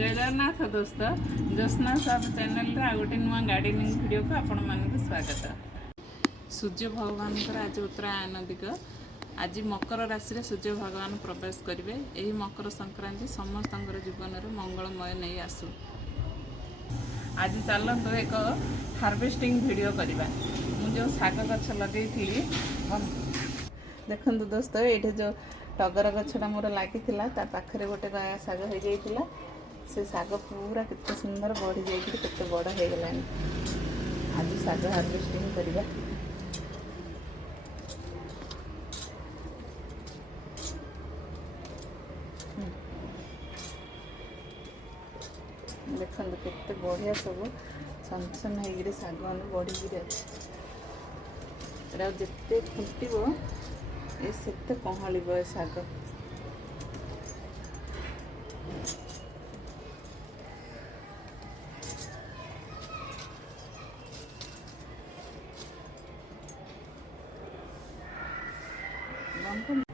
जय जगन्नाथ दोस्त ज्योत्स्ना सब चैनल आ गोटे नुआ गार्डनिंग वीडियो को आपण मानक स्वागत। सूर्य भगवान आज उत्तरायण दिग आज मकर राशि रे सूर्य भगवान प्रवेश करेंगे। यही मकर संक्रांति समस्त जीवन में मंगलमय नहीं आसू। आज चलते एक हार्वेस्टिंग वीडियो करवा। मुझे साग गछ लगे देखु दोस्त ये जो टगर गछटा मोर लगी पाखे गोटे गया साग हो जाता से साग पूरा कितने सुंदर बढ़ी जाते बड़ हो गला। आज साग हार्वेस्टिंग करवा। देखो केते बढ़िया सब छन हो साग बढ़ी अच्छे जिते फुटो ये सेते कहल साग।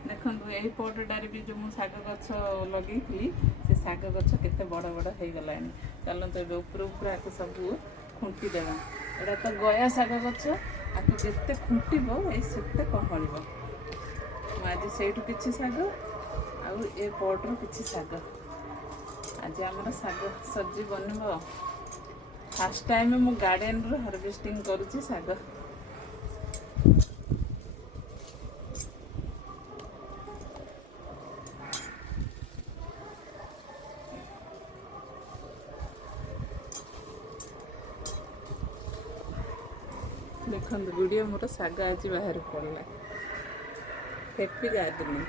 देखो यही पटटारे भी जो मुझे साग गछ लगे से साग गछ केते बड़ बड़ हो गला। चलते ऊपर ऊपर आके सब खुंटी देवा। यहाँ तो गया साग गछ आपको जिते खुंटब ये कहल। आज से किसी साग ए पट्रु किसी साग आज आम साग सब्जी बनब। फास्ट टाइम मु गार्डन रो हार्वेस्टिंग करुच्ची साग। देखो वीडियो मोर साग आज बाहर पड़ला हैप्पी गार्डनिंग।